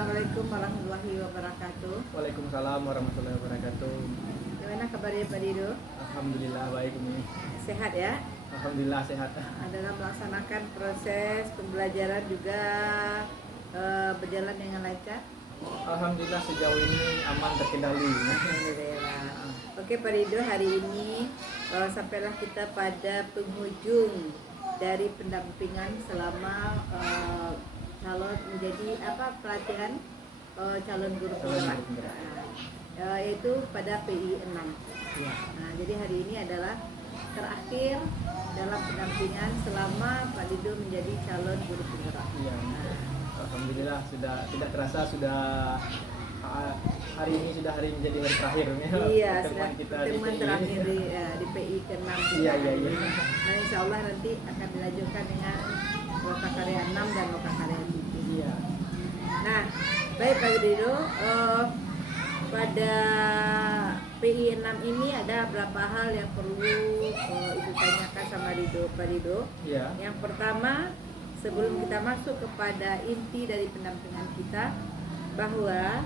Assalamualaikum warahmatullahi wabarakatuh. Waalaikumsalam warahmatullahi wabarakatuh. Gimana kabarnya Pak Dido? Alhamdulillah baik Umi. Sehat ya? Alhamdulillah sehat. Dalam melaksanakan proses pembelajaran juga berjalan dengan lancar? Alhamdulillah sejauh ini aman terkendali. Alhamdulillah. Oke Pak Dido, hari ini sampailah kita pada penghujung dari pendampingan selama calon menjadi pelatihan calon guru penggerak, yaitu pada PI 6. Ya. Nah, jadi hari ini adalah terakhir dalam pendampingan selama Pak Dido menjadi calon guru penggerak. Iya. Alhamdulillah sudah tidak terasa sudah hari ini sudah hari menjadi hari terakhir. Iya, sudah kita pertemuan di terakhir di PI ke-6. Iya. Nah, insya Allah nanti akan dilanjutkan dengan Lokakarya 6 dan Lokakarya 7. Iya. Nah, baik Pak Dido, pada PI 6 ini ada beberapa hal yang perlu Ibu tanyakan sama Pak Dido. Iya. Yang pertama, sebelum kita masuk kepada inti dari pendampingan kita, bahwa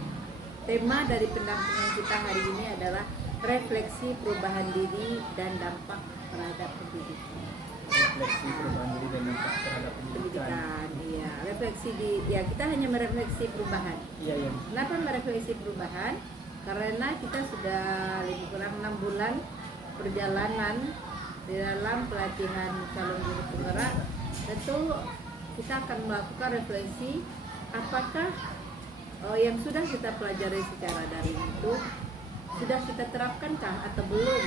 tema dari pendampingan kita hari ini adalah refleksi perubahan diri dan dampak terhadap pendidikan. Refleksi perubahan diri dan dampak terhadap pendidikan. Iya, refleksi kita hanya merefleksi perubahan. Iya. Kenapa merefleksi perubahan? Karena kita sudah lebih kurang 6 bulan perjalanan di dalam pelatihan calon guru penggerak. Tentu kita akan melakukan refleksi apakah yang sudah kita pelajari secara daring itu sudah kita terapkankah atau belum?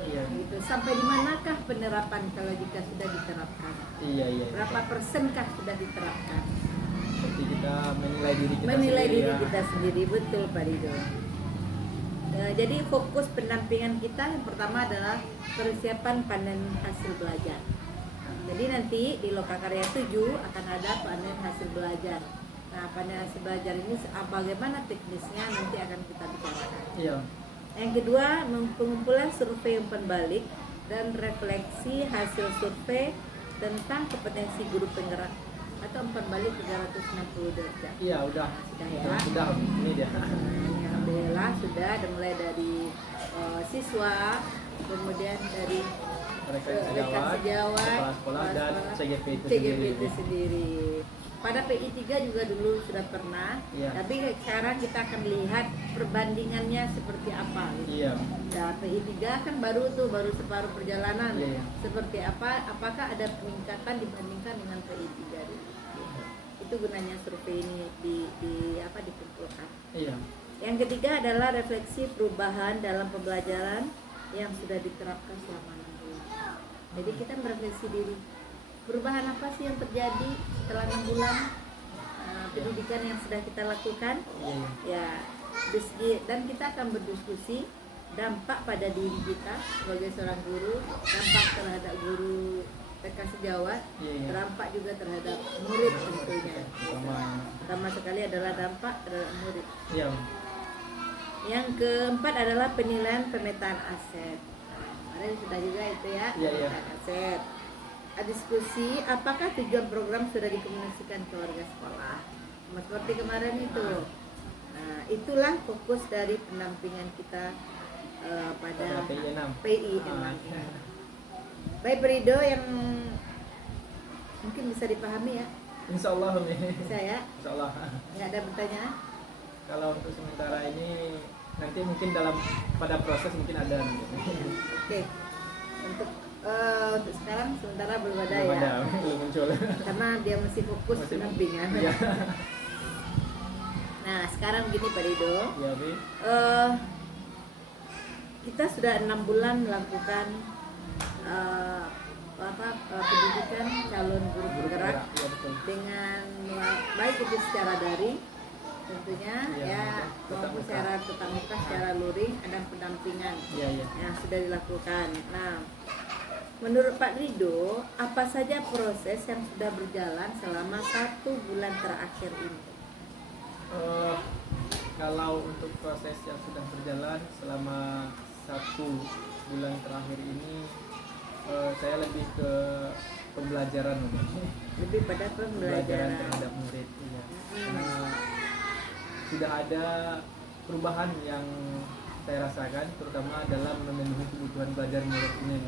Iya. Gitu. Sampai di manakah penerapan kalau jika sudah diterapkan? Iya. Berapa persenkah sudah diterapkan? Seperti kita menilai diri kita sendiri, betul Pak Dido. Jadi fokus pendampingan kita yang pertama adalah persiapan panen hasil belajar. Jadi nanti di Lokakarya 7 akan ada panen hasil belajar. Nah, panen hasil belajar ini bagaimana teknisnya nanti akan kita bicarakan. Iya. Yang kedua, pengumpulan survei umpan balik dan refleksi hasil survei tentang kompetensi guru penggerak atau umpan balik 360 derajat. Iya, udah. Sudah ya. Sudah, ini dia. Alhamdulillah sudah, mulai dari siswa, kemudian dari rekan sejawat, kepala sekolah dan CGP itu sendiri. Pada PI 3 juga dulu sudah pernah, iya. Tapi sekarang kita akan lihat perbandingannya seperti apa. Gitu. Iya. Nah, PI 3 kan baru separuh perjalanan. Iya. Seperti apa? Apakah ada peningkatan dibandingkan dengan PI 3 dulu? Itu gunanya survei ini dikumpulkan. Iya. Yang ketiga adalah refleksi perubahan dalam pembelajaran yang sudah diterapkan selama 6 bulan. Jadi kita merefleksi diri. Perubahan apa sih yang terjadi setelah 6 bulan pendidikan yang sudah kita lakukan? Iya. Ya, dan kita akan berdiskusi dampak pada diri kita sebagai seorang guru, dampak terhadap guru TK sejawat, dampak juga terhadap murid tentunya. Pertama sekali adalah dampak terhadap murid. Iya. Yang keempat adalah penilaian pemetaan aset. Ada sudah juga itu ya, pemetaan aset. Diskusi apakah tujuan program sudah dikomunikasikan ke warga sekolah. Seperti kemarin itu. Nah, itulah fokus dari pendampingan kita pada PI 6. Baik Perido yang mungkin bisa dipahami ya. Insya Allah Bisa ya. Insya Allah. Nggak ada pertanyaan? Kalau untuk sementara ini nanti mungkin pada proses mungkin ada. Oke. Untuk sekarang sementara belum ada belum ya. Belum muncul. Karena dia masih fokus pendampingan. Iya. Nah, sekarang begini Pak Dido. Iya, Bi. Kita sudah 6 bulan melakukan pendidikan calon guru penggerak dengan baik itu secara daring tentunya maupun secara tatap muka, secara luring, ada pendampingan yang sudah dilakukan. Nah, menurut Pak Dido, apa saja proses yang sudah berjalan selama 1 bulan terakhir ini? Kalau untuk proses yang sudah berjalan selama 1 bulan terakhir ini, saya lebih ke pembelajaran, lebih pada pembelajaran terhadap murid. Iya. Karena sudah ada perubahan yang saya rasakan, terutama dalam memenuhi kebutuhan belajar murid ini.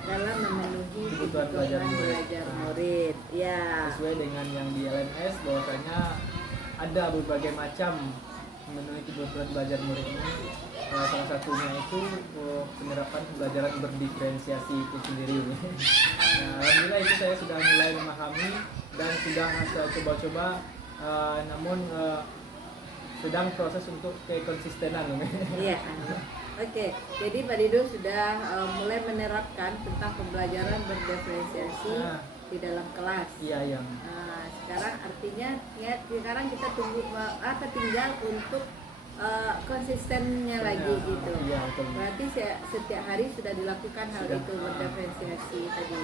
Dalam memenuhi Kebutuhan belajar murid. Ya. Sesuai dengan yang di LMS, bahwasanya ada berbagai macam memenuhi kebutuhan belajar murid ini. Salah satunya itu penerapan pembelajaran berdiferensiasi itu sendiri. Alhamdulillah itu saya sudah mulai memahami dan sudah coba-coba, namun sedang proses untuk kekonsistenan. Iya. Oke, jadi Pak Dido sudah mulai menerapkan tentang pembelajaran berdiferensiasi di dalam kelas. Iya. Sekarang artinya ya sekarang kita tunggu tinggal untuk konsistennya lagi gitu. Iya, betul. Berarti setiap hari sudah dilakukan hal itu berdiferensiasi tadi.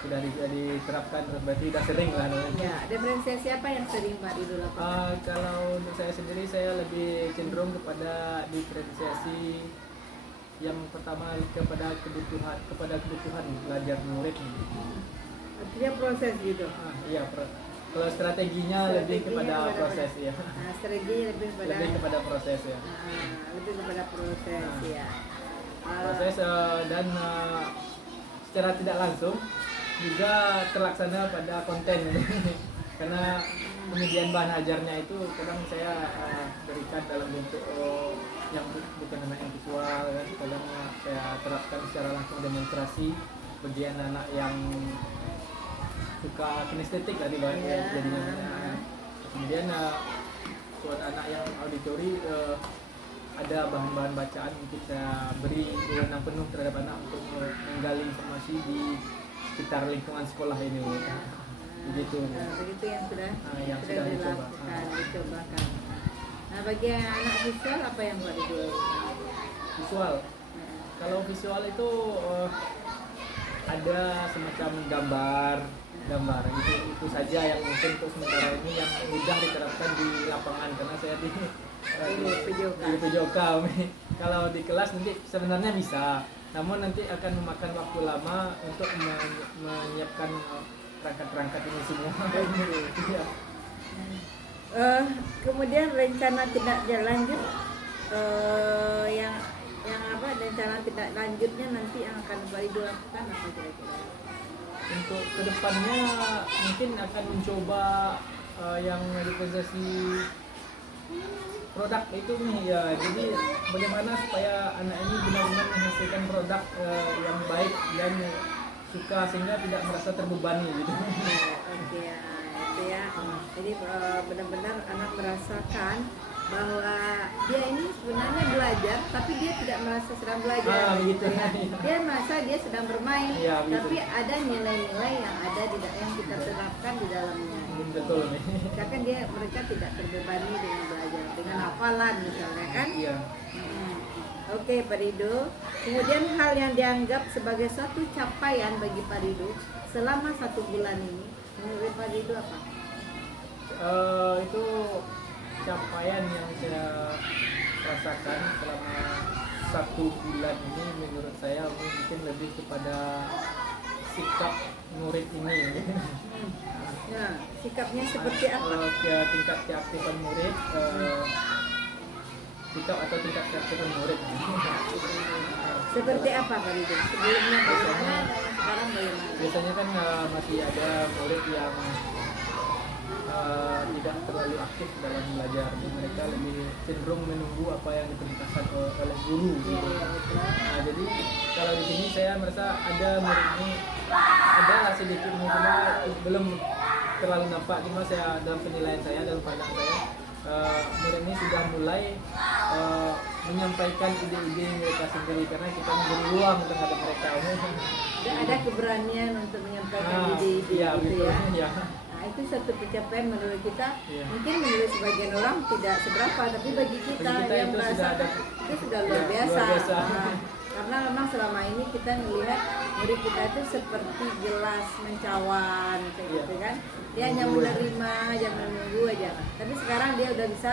Sudah diterapkan, berarti sudah sering lah. Ya, diferensiasi apa yang sering Pak Dido lakukan? Kalau untuk saya sendiri, saya lebih cenderung kepada diferensiasi yang pertama kepada kebutuhan belajar murid. Artinya proses gitu. Iya, kalau strateginya lebih kepada proses ya. Strategi lebih kepada proses ya. Lebih kepada proses ya. Proses dan secara tidak langsung juga terlaksana pada konten. Karena penyediaan bahan ajarnya itu kadang saya berikan dalam bentuk yang bukan yang visual, kan. Kadang saya terapkan secara langsung demonstrasi bagi anak-anak yang suka kinestetik tadi jadinya. Kemudian buat anak yang auditori ada bahan-bahan bacaan untuk saya beri wewenang penuh terhadap anak untuk menggali informasi di sekitar lingkungan sekolah ini. Begitu yang sudah dicobakan. Nah, bagi anak visual apa yang Pak Dido? Visual. Kalau visual itu ada semacam gambar itu saja yang mungkin untuk sementara ini yang mudah diterapkan di lapangan, karena saya di PJOK. Kalau di kelas nanti sebenarnya bisa, namun nanti akan memakan waktu lama untuk menyiapkan perangkat-perangkat ini semua. Kemudian rencana tindak lanjut yang rencana tindak lanjutnya nanti yang akan Pak Dido lakukan apa kira-kira? Untuk kedepannya mungkin akan mencoba yang diferensiasi produk itu nih ya. Jadi bagaimana supaya anak ini benar-benar menghasilkan produk yang baik dan suka, sehingga tidak merasa terbebani gitu. Oke, itu ya. Jadi benar-benar anak merasakan bahwa dia ini sebenarnya belajar, tapi dia tidak merasa sedang belajar. Begitu. Ya. Dia merasa dia sedang bermain, ya, tapi ada nilai-nilai yang ada yang kita terapkan di dalamnya. Betul nih. Misalkan mereka tidak terbebani dengan belajar, dengan hafalan misalnya kan. Iya. Oke, Pak Dido. Kemudian hal yang dianggap sebagai suatu capaian bagi Pak Dido selama 1 bulan ini, menurut Pak Dido apa? Itu capaian yang saya rasakan selama 1 bulan ini, menurut saya mungkin lebih kepada sikap murid ini. Nah, sikapnya seperti apa? Tingkat keaktifan murid, sikap atau tingkat keaktifan murid. Seperti apa Pak Dido? Sebelumnya bagaimana dan sekarang bagaimana? Biasanya kan masih ada murid yang tidak terlalu aktif dalam belajar. Mereka lebih cenderung menunggu apa yang diperintahkan oleh guru. Nah, jadi kalau di sini saya merasa ada murid ini ada sedikit cuma belum terlalu nampak, cuma saya dalam penilaian saya, dalam pandang saya, murid ini sudah mulai menyampaikan ide-ide mereka sendiri, karena kita memberi ruang terhadap mereka. Ada keberanian untuk menyampaikan ide-ide gitu ya. Nah, itu satu pencapaian menurut kita. Mungkin menurut sebagian orang tidak seberapa, tapi bagi kita yang merasa itu sudah luar biasa. Karena memang selama ini kita melihat murid kita itu seperti gelas mencawan kayak gitu kan. Dia hanya menerima, hanya menunggu aja. Tapi sekarang dia udah bisa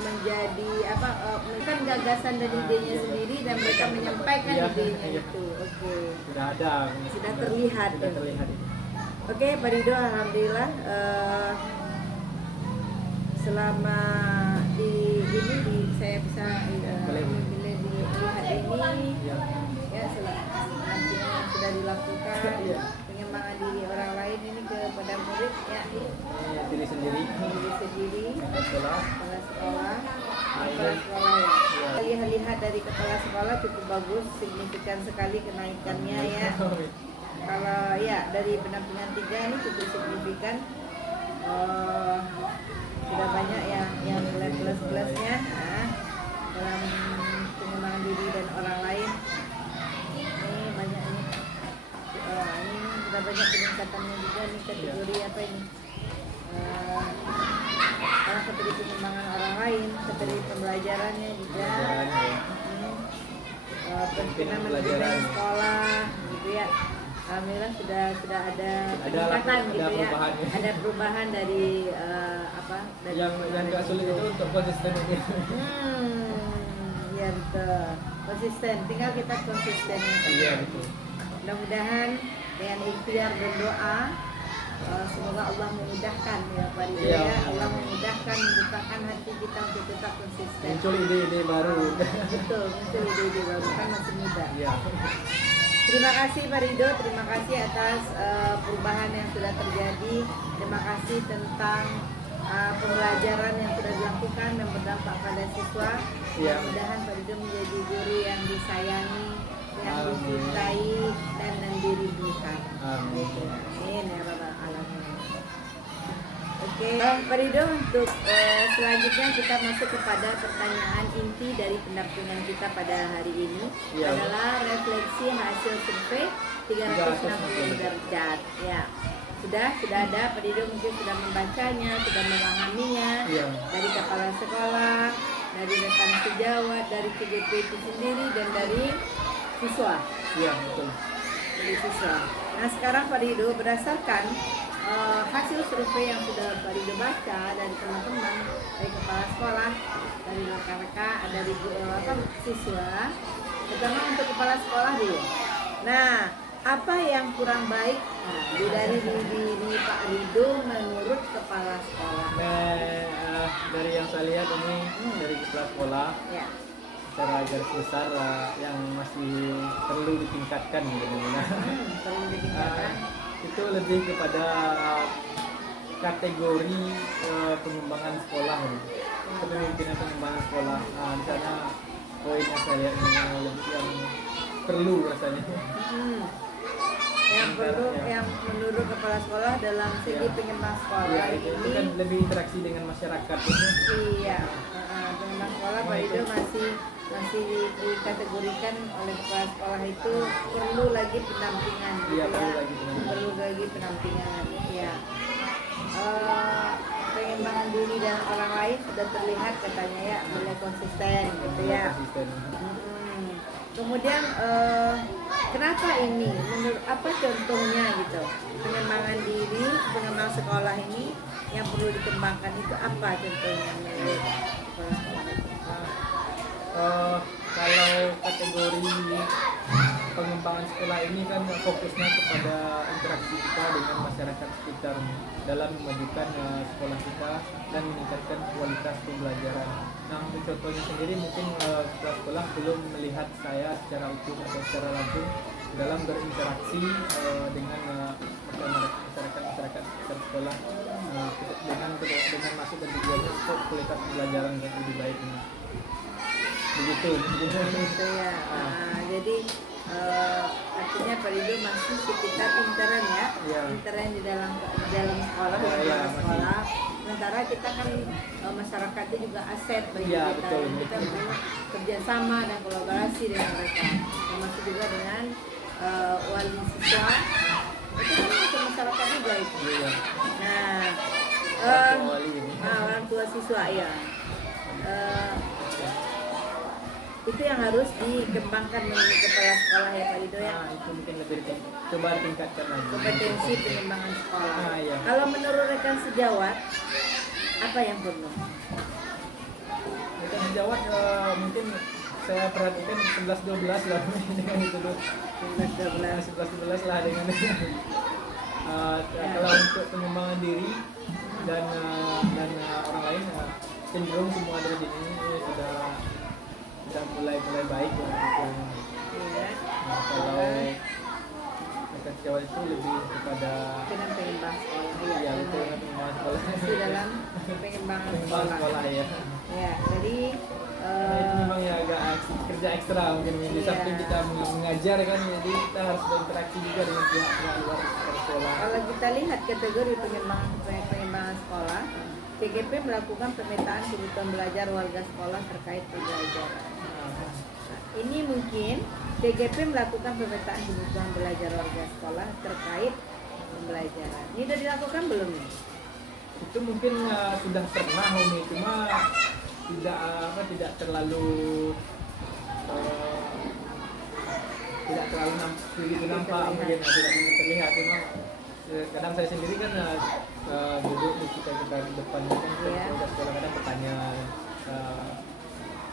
menjadi kan gagasan dan idenya sendiri, dan mereka menyampaikan idenya itu. Sudah terlihat. Oke, Pak Dido, alhamdulillah selama di saya bisa Boleh. dilihat ini Ya. ya nantinya sudah dilakukan Iya. pengembangan diri orang lain ini kepada murid ya Diri sendiri. diri sendiri Setelah kepala sekolah Iya. ya. Iya. Lihat dari kepala sekolah cukup bagus, signifikan sekali kenaikannya ya. Kalau ya dari pendampingan 3 ini cukup signifikan. Sudah banyak ya yang nilai plus-plusnya dalam pengembangan diri dan orang lain. Ini banyak ini. Ini sudah banyak peningkatannya juga nih kategori apa ini? Seperti pengembangan orang lain, seperti pembelajarannya juga, pembelajaran sekolah, gitu ya. Alhamdulillah sudah ada peningkatan gitu ya. Ada perubahan dari dari yang nggak sulit itu untuk konsisten ini. Ya betul. Konsisten, tinggal kita konsisten. Iya betul. Mudah-mudahan dengan ikhtiar dan doa semoga Allah memudahkan ya Pak Ridho Iya. ya. Allah memudahkan, membukakan hati kita untuk tetap konsisten. Muncul ide-ide baru. Betul, muncul ide-ide baru kan masih muda. Iya. Terima kasih Pak Ridho, terima kasih atas perubahan yang sudah terjadi. Terima kasih tentang pembelajaran yang sudah dilakukan dan berdampak pada siswa. Iya. Mudah-mudahan Pak Ridho menjadi guru yang disayangi, yang Amin. dicintai dan dirindukan. Amin. Amin ya rabbal alamin. Oke, Pak Ridho, untuk selanjutnya kita masuk kepada pertanyaan inti dari pendampingan kita pada hari ini. Iya. Adalah refleksi hasil survei 360 derajat. Ya, sudah ada. Pak Ridho mungkin sudah membacanya, sudah memahaminya. Iya. Dari kepala sekolah, dari rekan sejawat, dari CGP itu sendiri dan dari siswa. Iya betul. Dari siswa. Nah sekarang Pak Ridho berdasarkan hasil survei yang sudah Pak Ridho baca dari teman-teman, dari kepala sekolah, dari rekan-rekan, dari siswa, pertama untuk kepala sekolah dulu. Nah, apa yang kurang baik dari Pak Ridho menurut kepala sekolah? Nah, dari yang saya lihat ini dari kepala sekolah Ya. secara garis besar yang masih perlu ditingkatkan gitu. Perlu ditingkatkan. Itu lebih kepada kategori pengembangan sekolah, kepemimpinan pengembangan sekolah. Di sana poin yang saya lihat ini lebih yang perlu rasanya. Yang perlu, yang menurut kepala sekolah dalam segi pengembangan sekolah Ya, itu ini. kan lebih interaksi dengan masyarakat. Iya, pengembangan sekolah Pak Ridho masih dikategorikan oleh kepala sekolah itu perlu lagi pendampingan gitu Iya, ya. perlu lagi pendampingan. Ya. Pengembangan diri dan orang lain sudah terlihat katanya ya, mulai konsisten gitu ya. Konsisten. Kemudian kenapa ini? Menurut apa contohnya gitu? Pengembangan diri, pengembangan sekolah ini yang perlu dikembangkan itu apa contohnya menurut kepala sekolah? Kalau kategori pengembangan sekolah ini kan fokusnya kepada interaksi kita dengan masyarakat sekitar dalam memajukan sekolah kita dan meningkatkan kualitas pembelajaran. Nah, untuk contohnya sendiri mungkin kepala sekolah belum melihat saya secara utuh atau secara langsung dalam berinteraksi dengan masyarakat sekitar sekolah dengan masuk dan tujuannya untuk kualitas pembelajaran yang lebih baik ini. Begitu ya. Jadi artinya Pak Ridho masih sekitar intern ya, intern di dalam sekolah, sekolah. Sementara kita kan masyarakatnya juga aset bagi kita, betul. Kita perlu kerjasama dan kolaborasi dengan mereka, termasuk juga dengan wali siswa. Itu kan masuk masyarakat juga itu. Nah, orang tua siswa ya. Itu yang harus dikembangkan menurut kepala sekolah ya Pak Ridho ya. Itu mungkin lebih coba tingkatkan lagi Kompetensi pengembangan sekolah. Iya. Kalau menurut rekan sejawat, apa yang perlu? Rekan sejawat mungkin saya perhatikan 11-12 lah dengan itu tuh 11-12 lah dengan kalau untuk pengembangan diri dan orang lain cenderung semua dari ini sudah mulai baik ya gitu. Iya. Nah, kalau kekecewaan itu lebih kepada Dengan pengembangan sekolah. ya itu pengembangan sekolah. Masih dalam pengembangan Pengembangan sekolah ya. Ya, jadi Nah, itu memang ya agak kerja ekstra mungkin di Iya. samping kita mengajar kan, jadi kita harus berinteraksi juga dengan pihak luar sekolah. kalau kita lihat kategori pengembangan sekolah, CGP melakukan pemetaan kebutuhan belajar warga sekolah terkait pembelajaran. Nah, Ini mungkin CGP melakukan pemetaan kebutuhan belajar warga sekolah terkait pembelajaran. Ini sudah dilakukan belum nih? itu mungkin sudah pernah Umi, cuma tidak terlalu begitu nampak mungkin tidak terlihat, cuma kadang saya sendiri kan duduk di kita di depannya kan Iya. kita sekolah kadang bertanya,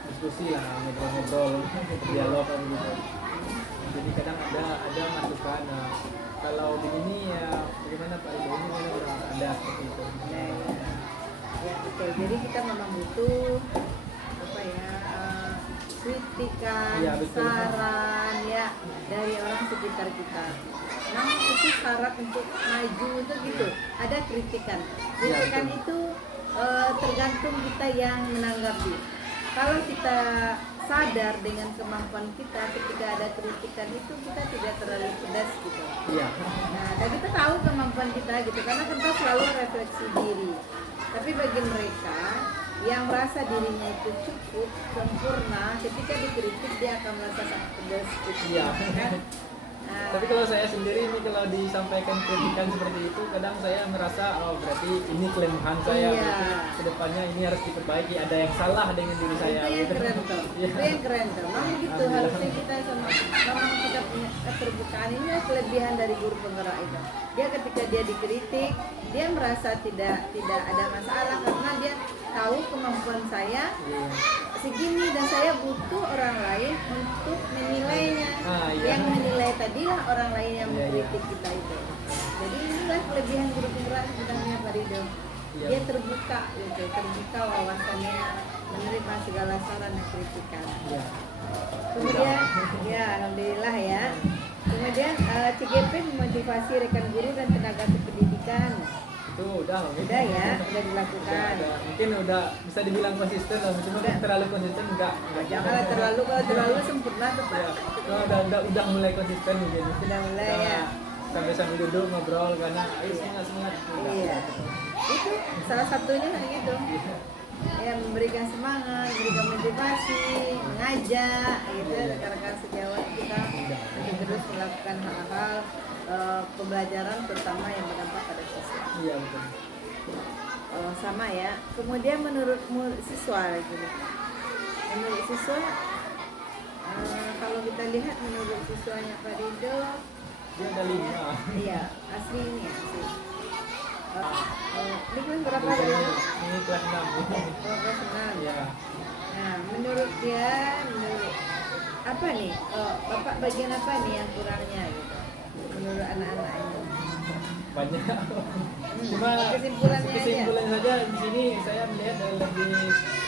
diskusi lah, ngobrol-ngobrol, berdialog kan gitu. Jadi kadang ada masukan, kalau begini ya bagaimana Pak Ibu, ini ada seperti itu. Ya betul. Jadi kita memang butuh apa ya, kritikan, Iya, betul. saran ya dari orang sekitar kita. Memang itu syarat untuk maju itu gitu. Ada kritikan. Kritikan betul. itu tergantung kita yang menanggapi. Kalau kita sadar dengan kemampuan kita, ketika ada kritikan itu kita tidak terlalu pedas gitu. Iya. Nah, dan kita tahu kemampuan kita gitu, karena kita selalu refleksi diri. Tapi bagi mereka yang merasa dirinya itu cukup sempurna, ketika dikritik dia akan merasa sangat pedas gitu. Iya. Kan? Nah, Tapi kalau saya sendiri ini kalau disampaikan kritikan seperti itu, kadang saya merasa berarti ini kelemahan saya, Iya. berarti kedepannya ini harus diperbaiki, ada yang salah dengan diri saya. itu yang gitu. keren tuh. Iya. Itu yang keren tuh. Memang gitu Alhamdulillah. harusnya kita sama memang kita punya keterbukaan, ini adalah kelebihan dari guru penggerak itu. Dia ketika dia dikritik, dia merasa tidak ada masalah karena dia tahu kemampuan saya Iya. segini dan saya butuh orang lain untuk menilainya. Iya. Yang menilai tadilah orang lain yang Iya, mengkritik kita itu. Jadi inilah kelebihan guru penggerak sebenarnya Pak Rido. Iya. Dia terbuka gitu, terbuka wawasannya, menerima segala saran dan kritikan. Iya. Kemudian ya alhamdulillah ya. Kemudian CGP memotivasi rekan guru dan tenaga pendidikan. Itu udah loh. Udah ya, udah dilakukan. Udah. Mungkin udah bisa dibilang konsisten lah, cuma Udah. terlalu konsisten enggak. Janganlah terlalu, kalau terlalu sempurna tuh Pak. Ya, udah mulai konsisten mungkin. Sudah mulai Kita ya. sambil duduk ngobrol karena ayo Iya. semangat. Iya. Itu salah satunya kayak gitu. Ya memberikan semangat, memberikan motivasi, mengajak gitu rekan-rekan sejawat kita untuk terus melakukan hal-hal pembelajaran terutama yang berdampak pada siswa. Iya betul. Sama ya. Kemudian menurut siswa gitu. Menurut siswa kalau kita lihat menurut siswanya Pak Rido, Dia ada 5. iya asli ini asli. Ini kan berapa Rido? Ini kelas 6. Kelas 6. Iya. Nah, menurut apa nih? Bapak bagian apa nih yang kurangnya gitu? Menurut anak-anak ini. Banyak. Cuma Kesimpulannya kesimpulan saja di sini saya melihat lebih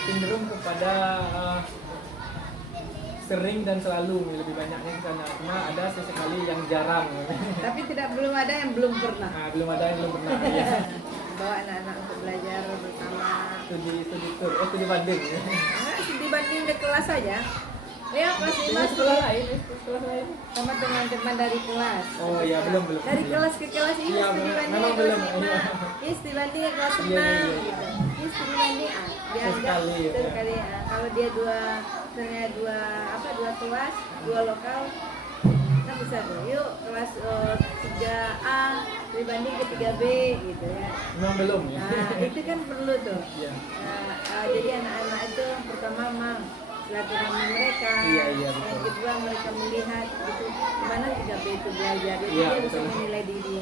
cenderung kepada sering dan selalu lebih banyaknya ke sana. Cuma ada sesekali yang jarang. Tapi belum ada yang belum pernah. Nah, belum ada yang belum pernah. Iya. Bawa anak-anak untuk belajar bersama. Studi banding. Nah, dibanding di kelas saja. Ya, kelas 5 Ini sekolah lain, sekolah lain. sama teman-teman dari kelas. Oh iya, belum. Dari kelas ke kelas ini Iya, studi banding memang kelas belum, 5. iya. Ini studi banding kelas 6 Iya, iya, iya. gitu. Ini studi banding dianggap Sekali, ya. sekali. Kalau dia dua kelas, 2 lokal kan bisa tuh. Yuk kelas 3A dibanding ke 3B gitu ya. Memang belum ya. Nah, itu kan perlu tuh. Iya. Jadi anak-anak itu pertama memang silaturahmi mereka. Iya, Yang betul. kedua mereka melihat gitu gimana 3B itu belajar. Jadi Iya, dia bisa betul. menilai diri.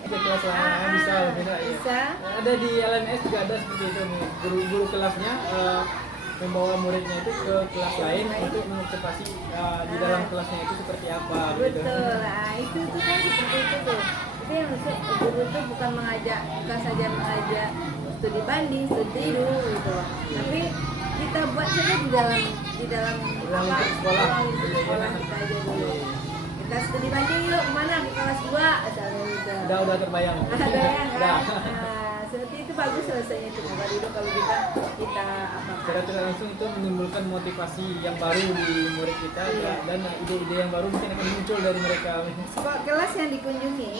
Ada kelas lain bisa beda ya. Bisa. Ada di LMS juga ada seperti itu nih. Guru kelasnya membawa muridnya itu ke kelas lain untuk mengobservasi di dalam kelasnya itu seperti apa gitu. Betul. Nah, itu kan seperti itu tuh. Itu yang maksud guru itu bukan saja mengajak studi banding, studi tidur gitu. Tapi kita buat saja di dalam apa sekolah. sekolah kita aja dulu. Kita studi banding yuk kemana ke kelas 2 asalnya gitu. Udah terbayang. Ada yang Udah. kan? Nah, seperti itu bagus selesainya itu dulu kalau kita apa Secara tidak langsung itu menimbulkan motivasi yang baru di murid kita, Iya. dan ide-ide yang baru mungkin akan muncul dari mereka. sekolah kelas yang dikunjungi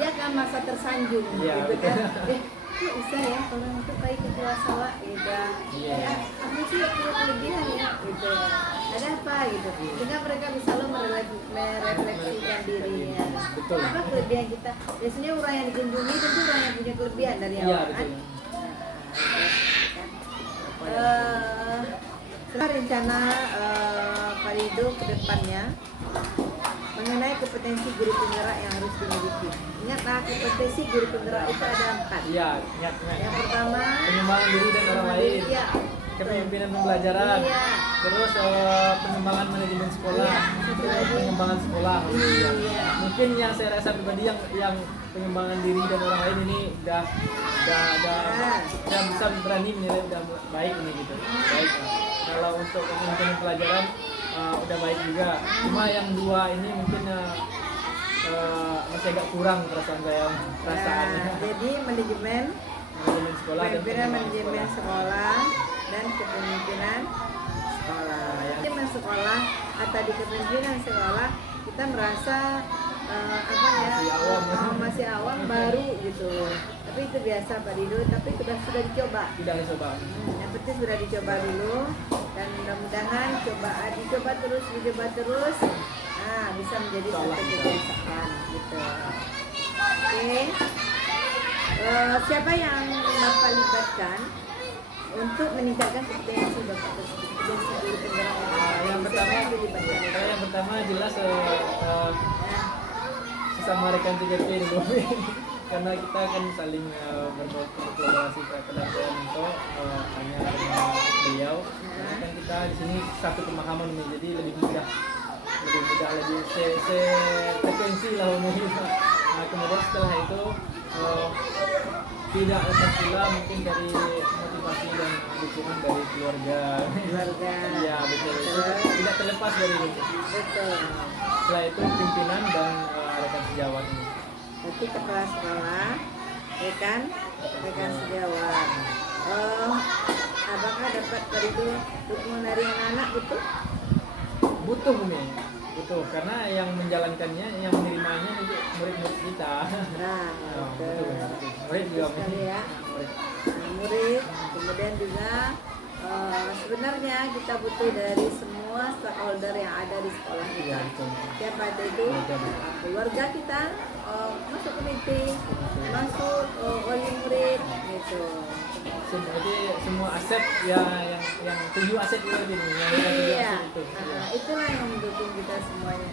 dia akan merasa tersanjung Iya, gitu kan. betul. Kok bisa ya orang itu baik ke kelas awak gitu. Iya. Ya, aku sih punya kelebihan ya gitu. Ada apa gitu. Sehingga mereka bisa lo merefleksikan dirinya. Betul. Apa kelebihan kita? Biasanya orang yang dikunjungi tentu orang yang punya kelebihan dari Iya, awal kan. betul. Setelah rencana Pak Rido ke depannya mengenai kompetensi guru penggerak yang harus dimiliki. Ingatlah kompetensi guru penggerak itu ada 4. Iya, ingat. Yang pertama Pengembangan diri dan orang lain. Iya. Kepemimpinan pembelajaran. Iya. Terus pengembangan manajemen sekolah. Iya, satu lagi. Pengembangan sekolah. Iya. Mungkin yang saya rasa pribadi yang pengembangan diri dan orang lain ini udah bisa berani menilai udah baik ini gitu. Baik. Kalau untuk pemimpinan pelajaran udah baik juga. Cuma yang 2 ini mungkin masih agak kurang perasaan saya perasaannya. Jadi manajemen Sekolah dan kepemimpinan manajemen sekolah dan kepemimpinan sekolah. Manajemen sekolah atau di kepemimpinan sekolah kita merasa apa ya masih awam baru gitu. Tapi itu biasa Pak Dido, tapi sudah dicoba. Tidak dicoba. Yang penting sudah dicoba dulu dan mudah-mudahan dicoba terus. Nah, bisa menjadi satu kebiasaan gitu. Oke. Siapa yang Bapak libatkan untuk meningkatkan kompetensi Bapak tersebut? Kompetensi guru penggerak Yang pertama, Siapa yang dilibatkan? yang pertama jelas sesama rekan TJP dulu. Karena kita akan saling berkolaborasi dan saya minta hanya dengan beliau. Karena kan kita di sini satu pemahaman nih, jadi lebih mudah lebih frekuensi lah umumnya. Nah, kemudian setelah itu tidak lepas pula mungkin dari motivasi dan dukungan dari keluarga. Iya betul. Itu tidak terlepas dari itu. Betul. Setelah itu pimpinan dan rekan sejawat ini. Berarti kepala sekolah, rekan sejawat. Apakah dapat dari itu dukungan dari anak-anak gitu? Butuh nih, butuh karena yang menjalankannya, yang menerimanya itu murid-murid kita. Nah, Betul. Murid juga sekali ya. murid. Murid, kemudian juga sebenarnya kita butuh dari semua stakeholder yang ada di sekolah Iya kita. betul. Siapa itu? Keluarga kita, masuk komite, masuk wali murid, gitu. Jadi semua aset yang 7 aset itu ini, yang kita 7 Iya, aset itu. Iya. itulah yang mendukung kita semuanya.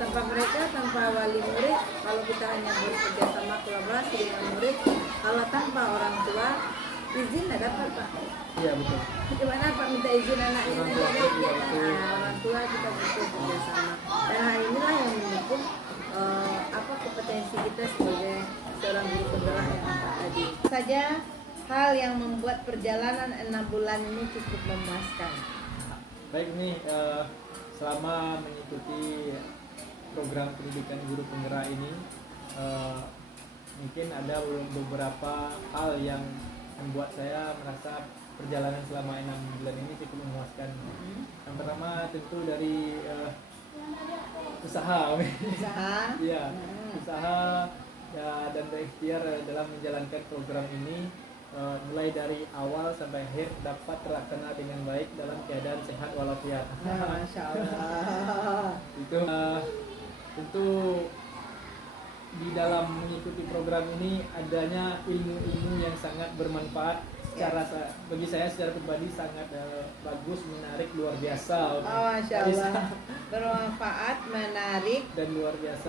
Tanpa mereka, tanpa wali murid, kalau kita hanya bekerja sama kolaborasi dengan murid, kalau tanpa orang tua, izin nggak dapat Pak. Iya betul. Gimana Pak minta izin anaknya Orang nanti tua, ada iya, kan? betul. Nah, orang tua kita butuh kerjasama. Dan hal inilah yang mendukung kompetensi kita sebagai seorang guru penggerak yang empat tadi. Saja hal yang membuat perjalanan 6 bulan ini cukup memuaskan. Baik nih, selama mengikuti program pendidikan guru penggerak ini, mungkin ada beberapa hal yang membuat saya merasa perjalanan selama 6 bulan ini cukup memuaskan. Yang pertama tentu dari usaha. Iya, usaha ya, dan berikhtiar dalam menjalankan program ini, mulai dari awal sampai akhir dapat terlaksana dengan baik dalam keadaan sehat walafiat. Masya Allah. Itu tentu di dalam mengikuti program ini adanya ilmu-ilmu yang sangat bermanfaat bagi saya secara pribadi, sangat bagus, menarik, luar biasa. Oh, Masya Allah. Bermanfaat, menarik, Dan luar biasa.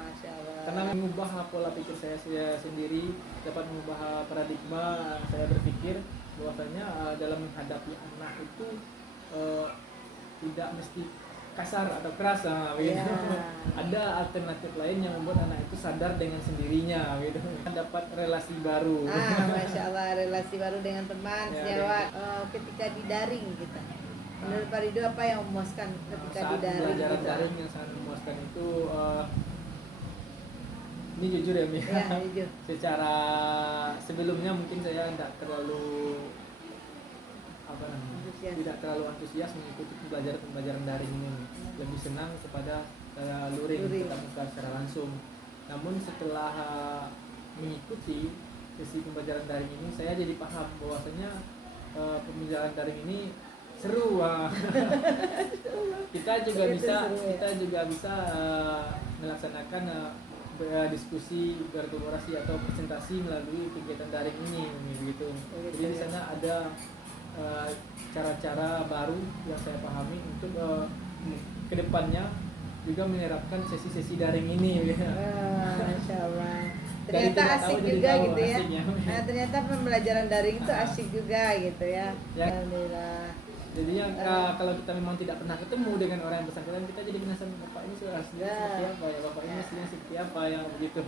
Masya Allah. Karena mengubah pola pikir saya sendiri, dapat mengubah paradigma saya berpikir bahwasanya dalam menghadapi anak itu tidak mesti kasar atau keras gitu. Ada alternatif lain yang membuat anak itu sadar dengan sendirinya gitu. Dapat relasi baru. Masya Allah, relasi baru dengan teman sejawat ketika di daring kita. Menurut Pak Ridho apa yang memuaskan ketika di daring? Pelajaran daring yang sangat memuaskan itu ini jujur ya Mi. Ya, jujur. Secara sebelumnya mungkin saya tidak terlalu tidak terlalu antusias mengikuti pembelajaran daring ini. Lebih senang kepada luring tetap muka secara langsung. Namun setelah mengikuti sesi pembelajaran daring ini, saya jadi paham bahwasanya pembelajaran daring ini seru. Kita juga bisa melaksanakan diskusi, berkolaborasi atau presentasi melalui kegiatan daring ini begitu. Jadi di sana ada cara-cara baru yang saya pahami untuk kedepannya juga menerapkan sesi-sesi daring ini. Masya Allah. Ternyata asik juga gitu ya. Nah, ternyata pembelajaran daring itu asik juga gitu ya. Alhamdulillah. Jadinya kalau kita memang tidak pernah ketemu dengan orang yang bersangkutan, kita jadi penasaran bapak ini aslinya seperti apa ya, bapak ini aslinya seperti apa yang begitu.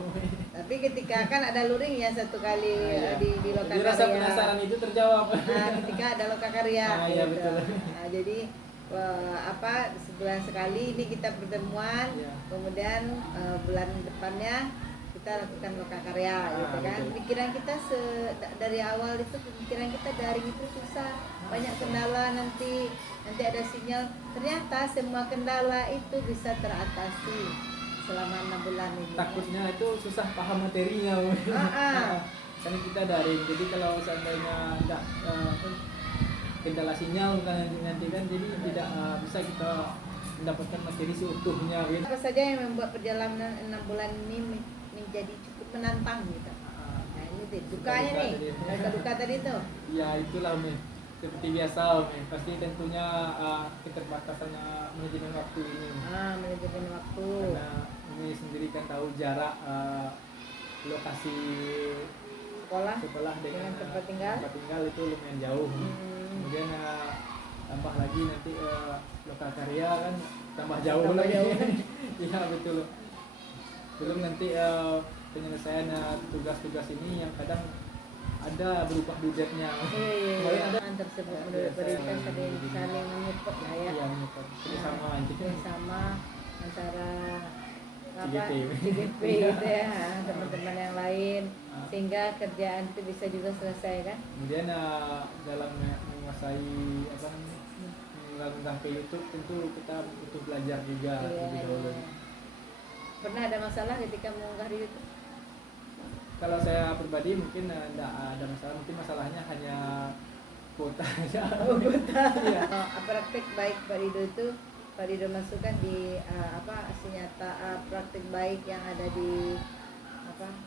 Tapi ketika kan ada luring ya satu kali di Lokakarya. Jadi rasa penasaran itu terjawab. Ketika ada Lokakarya. Iya betul. Jadi sebulan sekali ini kita pertemuan, kemudian bulan depannya kita lakukan Lokakarya gitu kan. Betul. Pikiran kita dari awal itu pikiran kita daring itu susah, banyak kendala, nanti ada sinyal. Ternyata semua kendala itu bisa teratasi selama 6 bulan ini. Takutnya itu susah paham materinya. Karena kita daring, jadi kalau seandainya ada kendala sinyal nanti kan, jadi tidak bisa kita mendapatkan materi seutuhnya. Apa saja yang membuat perjalanan 6 bulan ini menjadi cukup menantang gitu. Nah ini deh, dukanya nih, duka tadi tuh. Ya itulah seperti biasa pasti tentunya keterbatasan manajemen waktu ini. Manajemen waktu. Karena ini sendiri kan tahu jarak lokasi sekolah dengan tempat tinggal itu lumayan jauh. Kemudian tambah lagi nanti Lokakarya kan tambah jauh lagi. Iya betul. Belum nanti penyelesaian tugas-tugas ini yang kadang ada berubah budgetnya. Kemarin ada tersebut menurut pemerintah saling menyupport lah ya. Iya, menyupport. Sama antara CGP gitu ya, teman-teman yang lain, sehingga kerjaan itu bisa juga selesai kan. Kemudian dalam menguasai menggunakan YouTube tentu kita butuh belajar juga lebih dahulu. Pernah ada masalah ketika mengunggah di YouTube? Kalau saya pribadi mungkin tidak ada masalah, mungkin masalahnya hanya kuota aja. Kuota. Iya. Praktik baik Pak Ridho itu Pak Ridho masukkan di praktik baik yang ada di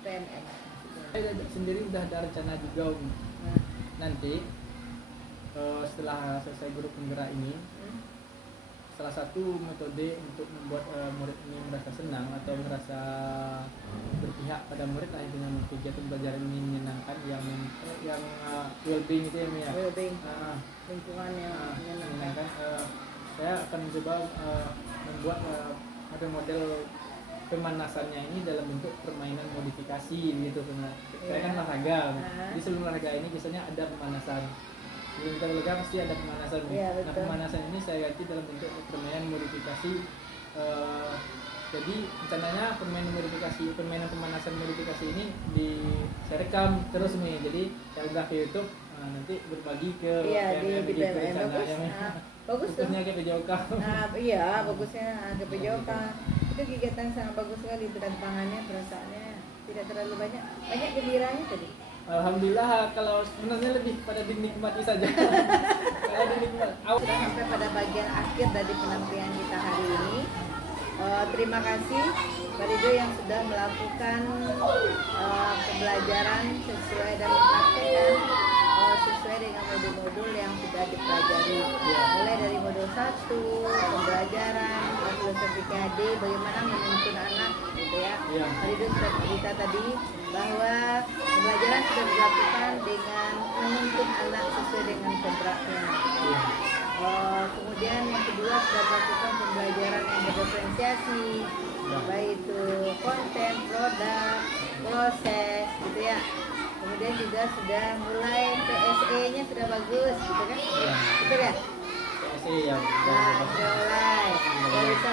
PNS. Saya sendiri udah ada rencana juga nanti setelah selesai grup penggerak ini. Salah satu metode untuk membuat murid ini merasa senang atau merasa berpihak pada murid lah dengan kegiatan belajar ini menyenangkan yang well-being itu ya. Well-being. Lingkungan yang menyenangkan. Saya akan mencoba membuat model pemanasannya ini dalam bentuk permainan modifikasi gitu. Saya kan olahraga. Jadi sebelum olahraga ini biasanya ada pemanasan. Sebelum kita olahraga pasti ada pemanasan. Nah pemanasan ini saya ganti dalam bentuk permainan modifikasi. Jadi rencananya permainan pemanasan modifikasi ini saya rekam terus nih. Jadi saya unggah ke YouTube, nanti berbagi ke di PNS. Bagus tuh. Bagusnya ke PJOK. Bagusnya ke PJOK. Itu kegiatan sangat bagus sekali, tantangannya, perasaannya tidak terlalu banyak gembiranya tadi. Alhamdulillah, kalau sebenarnya lebih pada dinikmati saja. Kalau dinikmati. Sudah sampai pada bagian akhir dari penampilan kita hari ini. Terima kasih Pak Ridho yang sudah melakukan pembelajaran sesuai dan mempraktekkan sesuai dengan modul-modul yang sudah dipelajari. Mulai dari modul 1, pembelajaran, filosofi KD, bagaimana menuntun anak gitu ya. Pak Ridho sudah cerita tadi bahwa pembelajaran sudah dilakukan dengan menuntun anak sesuai dengan kontraknya. Kemudian yang kedua sudah melakukan pembelajaran yang berdiferensiasi, baik itu konten, produk, proses, gitu ya. Kemudian juga sudah mulai PSE-nya sudah bagus, gitu kan? Iya. Betul ya? PSE yang Nah, sudah mulai. Sudah bisa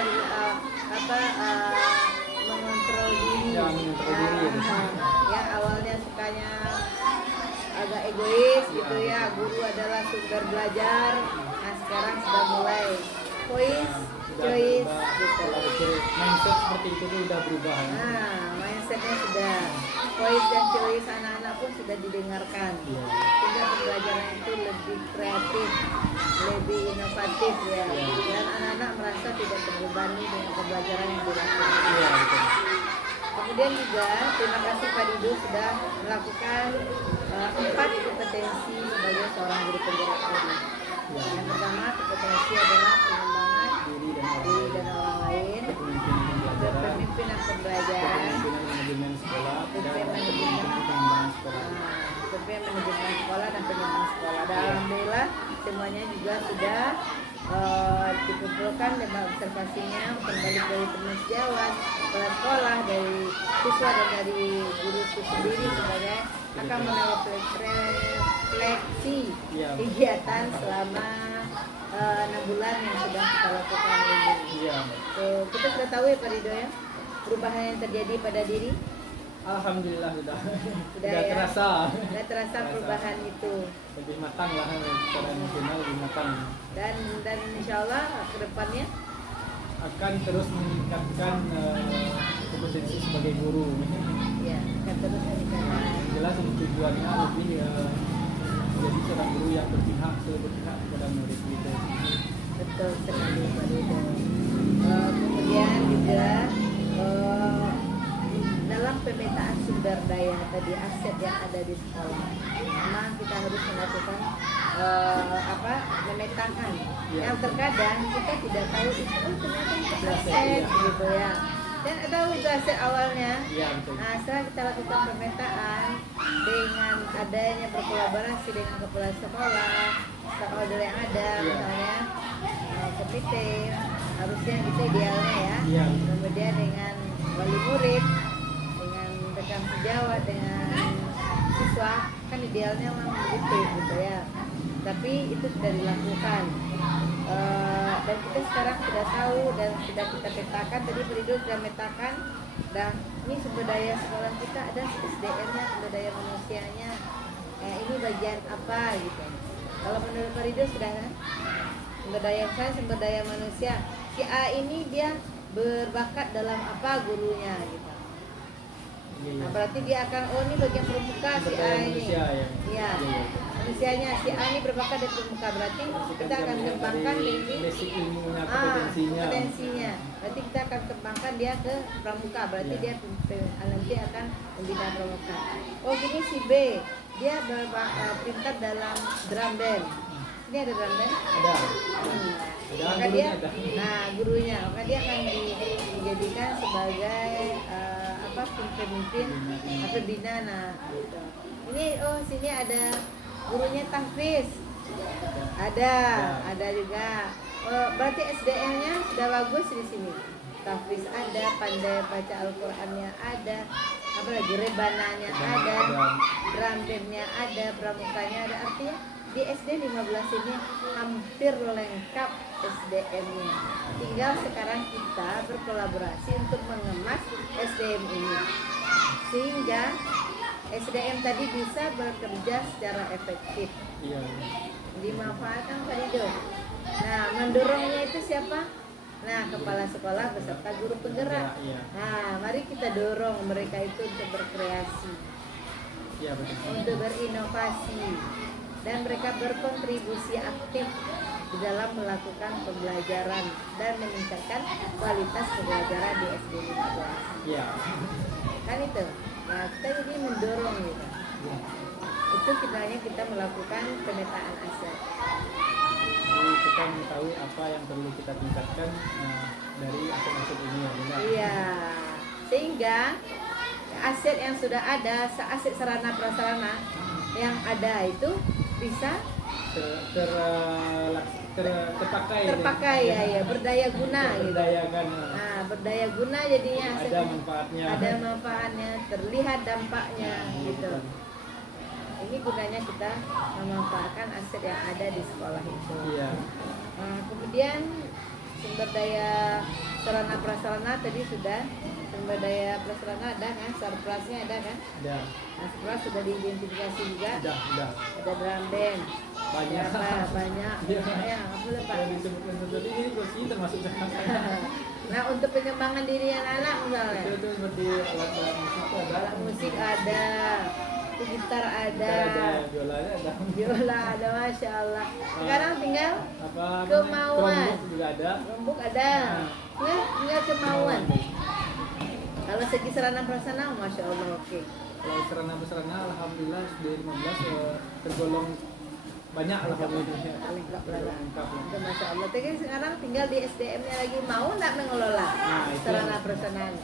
mengontrol diri. Ya, mengontrol diri, ya. Yang awalnya sukanya agak egois gitu ya, guru adalah sumber belajar. Nah sekarang sudah mulai choice gitu. Mindset seperti itu tuh udah berubah. Nah mindsetnya sudah choice dan choice, anak-anak pun sudah didengarkan. Sehingga pembelajaran itu lebih kreatif, lebih inovatif ya. Dan anak-anak merasa tidak terbebani dengan pembelajaran yang dilakukan. Kemudian juga terima kasih Pak Dido sudah melakukan 4 kompetensi sebagai seorang guru penggerak tadi. Yang pertama kompetensi adalah pengembangan diri dan orang lain, kepemimpinan pembelajaran, manajemen sekolah, manajemen sekolah dan pengembangan sekolah. Dan alhamdulillah semuanya juga sudah dikumpulkan dan observasinya kembali dari teman sejawat, kepala sekolah, dari siswa dan dari guru itu sendiri sebagai akan merefleksi kegiatan selama 6 bulan yang sudah kita lakukan ini. Kita sudah tahu ya Pak Rido ya perubahan yang terjadi pada diri. Alhamdulillah sudah ya? terasa. Sudah terasa perubahan itu. Lebih matang lah secara emosional, lebih matang. Dan insya Allah kedepannya akan terus meningkatkan kompetensi sebagai guru. Ya, akan terus meningkatkan. Jelas tujuannya lebih menjadi seorang guru yang berpihak kepada murid itu. Betul sekali Pak Rido. Kemudian juga dalam pemetaan sumber daya tadi aset yang ada di sekolah, memang kita harus melakukan memetakan. Yang terkadang kita tidak tahu itu ternyata itu aset gitu ya. Dan tahu itu aset awalnya. Nah setelah kita lakukan pemetaan dengan adanya berkolaborasi dengan kepala sekolah, stakeholder yang ada, misalnya komite, harusnya gitu idealnya ya. Kemudian dengan wali murid, rekan sejawat, dengan siswa, kan idealnya memang begitu gitu ya. Tapi itu sudah dilakukan dan kita sekarang sudah tahu dan sudah kita petakan. Tadi Perido sudah metakan, dan ini sumber daya sekolah kita ada SDM-nya, sumber daya manusianya, ini bagian apa gitu. Kalau menurut Perido sudah kan? Sumber daya saya, sumber daya manusia. Si A ini dia berbakat dalam apa gurunya gitu. Nah berarti dia akan, ini bagian permuka si A ini. Iya. Manusianya si A ini berbakat dari permuka, berarti kita akan kembangkan kompetensinya. Berarti kita akan kembangkan dia ke pramuka, berarti dia nanti akan membina pramuka. Oh gini si B, dia pintar dalam drum band. Ini ada drum band? Ada. Maka dia, gurunya, maka dia akan dijadikan sebagai pemimpin atau bina. Nah, gitu. Ini sini ada gurunya tahfiz. Ada juga. Berarti SDM-nya sudah bagus di sini. Tahfiz ada, pandai baca Al-Qur'annya ada, apa lagi rebananya ada, drum band-nya ada, pramukanya ada. Artinya di SD 15 ini hampir lengkap SDM-nya. Tinggal sekarang kita berkolaborasi untuk mengemas SDM ini sehingga SDM tadi bisa bekerja secara efektif. Dimanfaatkan Pak Dido. Nah, mendorongnya itu siapa? Nah, kepala sekolah beserta guru penggerak. Nah, mari kita dorong mereka itu untuk berkreasi, untuk berinovasi, dan mereka berkontribusi aktif di dalam melakukan pembelajaran dan meningkatkan kualitas pembelajaran di SD 15. Kan itu. Nah, kita jadi mendorong gitu. Itu kita melakukan pemetaan aset. Jadi kita mengetahui apa yang perlu kita tingkatkan dari aset-aset ini ya. Iya. Sehingga aset yang sudah ada, aset sarana prasarana yang ada itu bisa terpakai ya, berdaya guna gitu. Berdayakan. Nah, berdaya guna jadinya Ada manfaatnya. ada manfaatnya, terlihat dampaknya gitu. Ini gunanya kita memanfaatkan aset yang ada di sekolah itu. Iya. Nah, kemudian sumber daya sarana prasarana tadi sudah, sumber daya prasarana ada kan, sarprasnya ada kan? Ada. Nah, sarpras sudah diidentifikasi juga. Udah. Ada drum band. Banyak. Banyak. Iya. Ya, apa lupa. Yang disebutkan tadi ini kursi termasuk sarana. Nah, untuk pengembangan diri anak-anak misalnya. Itu seperti alat-alat musik itu ada. Alat musik ada, gitar ada, Biolanya ada. biola ada, masya Allah. Sekarang tinggal Apa kemauan. Chromebook juga ada. Rembuk ada, tinggal kemauan. Kalau segi sarana prasarana, masya Allah oke. Kalau sarana alhamdulillah SD 15 tergolong banyak alhamdulillah. Lengkap lah. Lengkap. Itu masya Allah. Tapi sekarang tinggal di SDM-nya lagi mau nggak mengelola Itu sarana prasarana.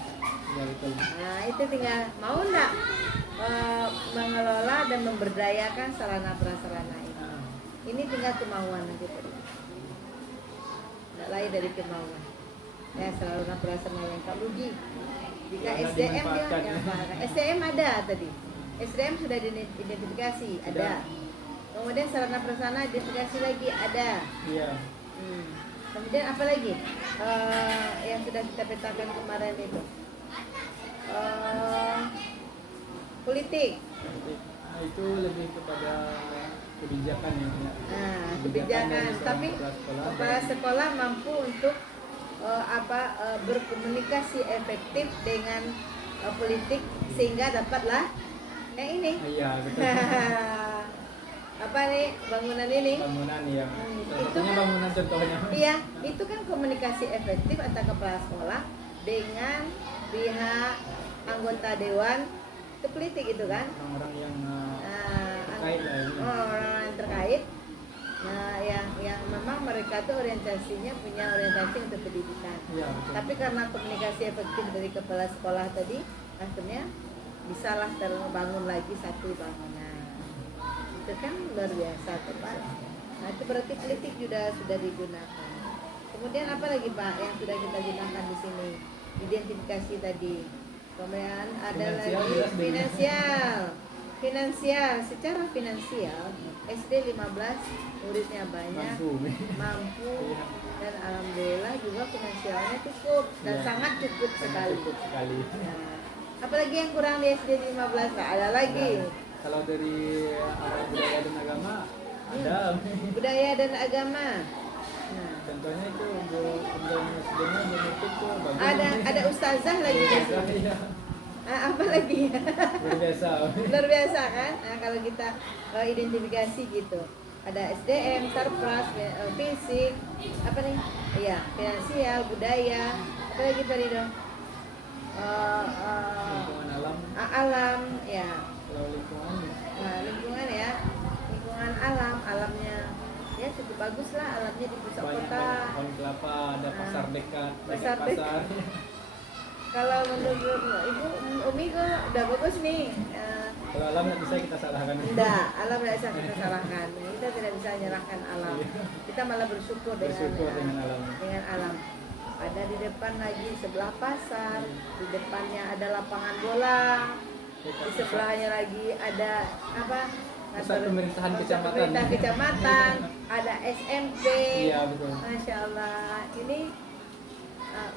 Ya betul. Nah itu tinggal mau nggak mengelola dan memberdayakan sarana prasarana ini. Ini tinggal kemauan aja tadi. Nggak lain dari kemauan. Ya sarana prasarana lengkap rugi. Jika Karena SDM dia dimanfaatkan. yang mana? SDM ada tadi. SDM sudah diidentifikasi ada. Kemudian sarana prasarana identifikasi lagi ada. Iya. Kemudian apa lagi yang sudah kita petakan kemarin itu? Politik. Nah, itu lebih kepada kebijakan ya. Nah, kebijakan. Tapi kepala sekolah mampu untuk berkomunikasi efektif dengan politik sehingga dapatlah yang ini. Iya betul. Apa nih bangunan ini? Bangunan ya. Itu Satunya bangunan contohnya. Iya, itu kan komunikasi efektif antara kepala sekolah dengan pihak anggota dewan ke politik itu kan? Orang-orang yang terkait lah ini. Orang yang terkait. Nah, yang memang mereka tuh orientasinya punya orientasi untuk pendidikan. Iya betul. Tapi karena komunikasi efektif dari kepala sekolah tadi, akhirnya bisalah terbangun lagi satu bangunan. Itu kan luar biasa tuh Pak. Nah itu berarti politik sudah digunakan. Kemudian apa lagi Pak yang sudah kita gunakan di sini? Identifikasi tadi. Kemudian ada lagi finansial. Secara finansial SD 15 muridnya banyak, mampu dan alhamdulillah juga finansialnya cukup dan sangat cukup sekali. Nah, apalagi yang kurang di SD 15 nggak ada lagi. Kalau dari budaya dan agama ada. Budaya dan agama. Nah, Contohnya itu untuk muslimnya benefit tuh bagus. ada ustazah lagi di sini. Iya. Apa lagi? Luar biasa kan? Nah, kalau kita identifikasi gitu. Ada SDM, sarpras, fisik, apa nih? Iya, finansial, budaya. Apa lagi Pak Rido? Lingkungan alam. Alam, ya. Kalau lingkungan. Nah, lingkungan ya. Lingkungan alamnya ya cukup bagus lah alamnya di pusat Banyak kota. pohon kelapa, ada pasar dekat, pasar banyak pasar. Kalau menurut Ibu Umi kok udah bagus nih. Kalau alam nggak bisa kita salahkan. Enggak, alam tidak bisa kita salahkan. Kita tidak bisa menyalahkan alam. Kita malah bersyukur dengan alam. Dengan alam. Ada di depan lagi sebelah pasar, di depannya ada lapangan bola, di sebelahnya lagi ada apa? Pusat pemerintahan kecamatan. Pemerintah kecamatan, ada SMP. Iya betul. Masya Allah, ini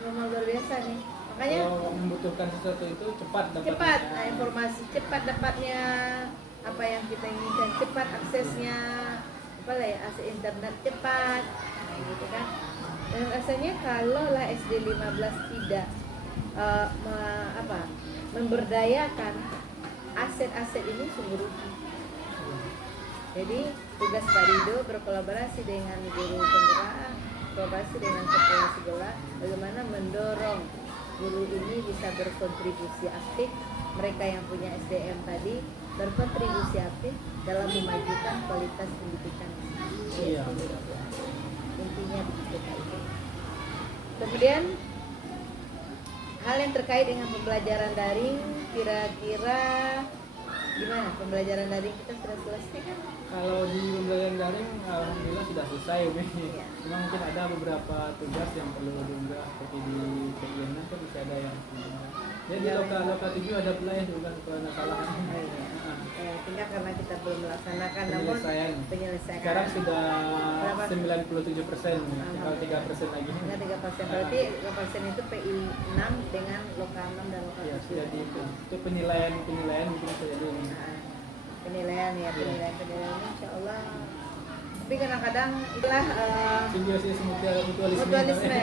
memang luar biasa nih. Makanya kalau membutuhkan sesuatu itu cepat dapatnya. Cepat, informasi cepat dapatnya apa yang kita inginkan, cepat aksesnya, apa lah ya, akses internet cepat, nah, gitu kan. Dan rasanya kalau lah SD 15 tidak memberdayakan aset-aset ini sungguh rugi. Jadi tugas Pak Rido berkolaborasi dengan guru penggerak, kolaborasi dengan kepala sekolah, bagaimana mendorong guru ini bisa berkontribusi aktif, mereka yang punya SDM tadi berkontribusi aktif dalam memajukan kualitas pendidikan. Iya. Intinya begitu Pak. Kemudian hal yang terkait dengan pembelajaran daring, kira-kira Gimana pembelajaran daring kita sudah selesai kan? Kalau di pembelajaran daring alhamdulillah sudah selesai Umi. Iya. Cuma mungkin ada beberapa tugas yang perlu diunggah seperti di PIN kan masih ada yang diunggah. Jadi di loka 7 ada pula yang diunggah karena kesalahan. Oh, iya. Tinggal karena kita belum melaksanakan, namun Penyelesaian. penyelesaian. Sekarang sudah Berapa? 97%, tinggal 3% lagi. Tinggal 3%. Berarti 3% itu PI 6 dengan loka 6 dan loka Ya, 7. sudah itu penilaian mungkin saja dulu. Penilaian ya, penilaian insya Allah. Tapi kadang-kadang itulah Simbiosis mutualisme. mutualisme.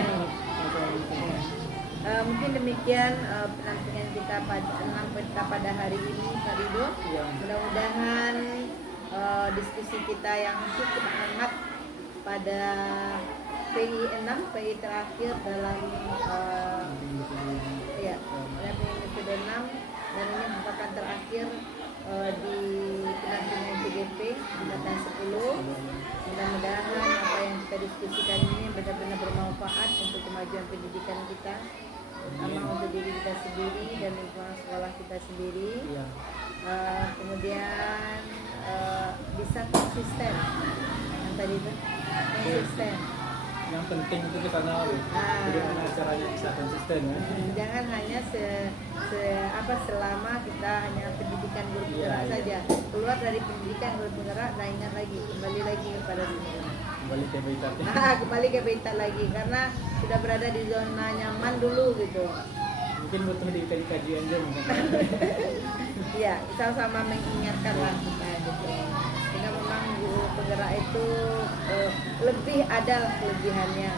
Mungkin demikian penampilan kita pada hari ini Pak Rido. Ya. Mudah-mudahan diskusi kita yang cukup hangat pada PI 6, PI terakhir dalam ya, dalam episode 6, dan ini merupakan terakhir di penampilan CGP tingkatan 10. Mudah-mudahan apa yang kita diskusikan ini benar-benar bermanfaat untuk kemajuan pendidikan kita, terutama untuk diri kita sendiri dan lingkungan sekolah kita sendiri. Iya. Kemudian bisa konsisten, yang tadi itu konsisten. Yang penting itu ke sana, bagaimana caranya bisa konsisten ya. Jangan hanya selama kita hanya pendidikan guru penggerak saja. Keluar dari pendidikan guru penggerak, nah ingat lagi, kembali lagi kepada Kembali ke habitat. kembali ke habitat lagi, karena sudah berada di zona nyaman dulu gitu. Mungkin butuh dikaji aja mungkin. Iya, kita sama mengingatkan lah kita gitu. Sehingga memang guru penggerak itu lebih ada kelebihannya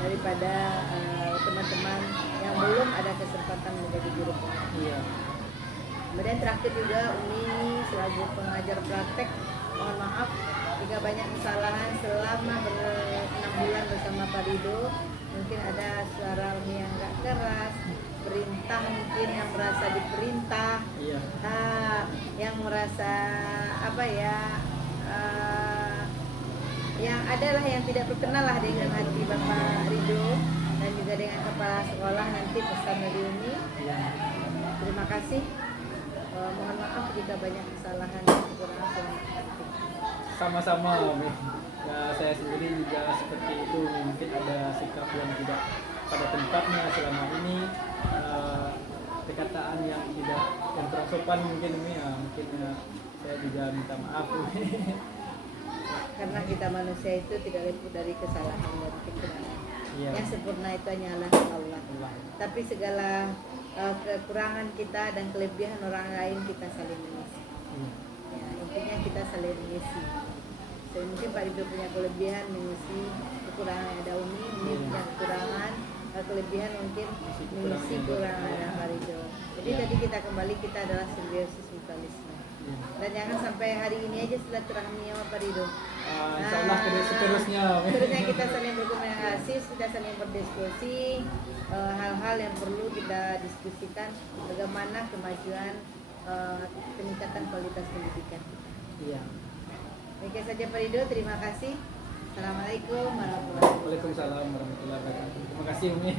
daripada teman-teman yang belum ada kesempatan menjadi guru penggerak. Iya. Kemudian terakhir juga Umi selaku pengajar praktek, mohon maaf jika banyak kesalahan selama 6 bulan bersama Pak Rido. Mungkin ada suara Umi yang gak keras, perintah mungkin yang merasa diperintah, Iya. yang merasa apa ya, yang adalah yang tidak berkenan lah dengan hati Bapak Rido dan juga dengan kepala sekolah. Nanti pesan dari Umi. Iya. Terima kasih. Mohon maaf jika banyak kesalahan dan kekurangan selama praktik. Sama-sama Umi. Ya, saya sendiri juga seperti itu, mungkin ada sikap yang tidak pada tempatnya selama ini, perkataan yang tidak yang kurang sopan mungkin Umi ya, mungkin saya juga minta maaf Umi. Karena kita manusia itu tidak luput dari kesalahan dan kekurangan. Iya. Yang sempurna itu hanyalah Allah. Tapi segala kekurangan kita dan kelebihan orang lain kita saling mengisi. Ya, intinya kita saling mengisi. So, mungkin Pak Rido punya kelebihan mengisi kekurangan ada Umi, punya kekurangan, kelebihan mungkin mengisi kekurangan Pak Rido. Jadi tadi kita kembali, kita adalah simbiosis mutualisme. Dan jangan sampai hari ini aja silaturahmi sama Pak Rido. Insya Allah seterusnya. Seterusnya kita saling berkomunikasi, kita saling berdiskusi hal-hal yang perlu kita diskusikan, bagaimana kemajuan peningkatan kualitas pendidikan kita. Iya. Demikian saja Pak Rido, terima kasih. Assalamualaikum warahmatullahi wabarakatuh. Waalaikumsalam warahmatullahi wabarakatuh. Terima kasih Umi.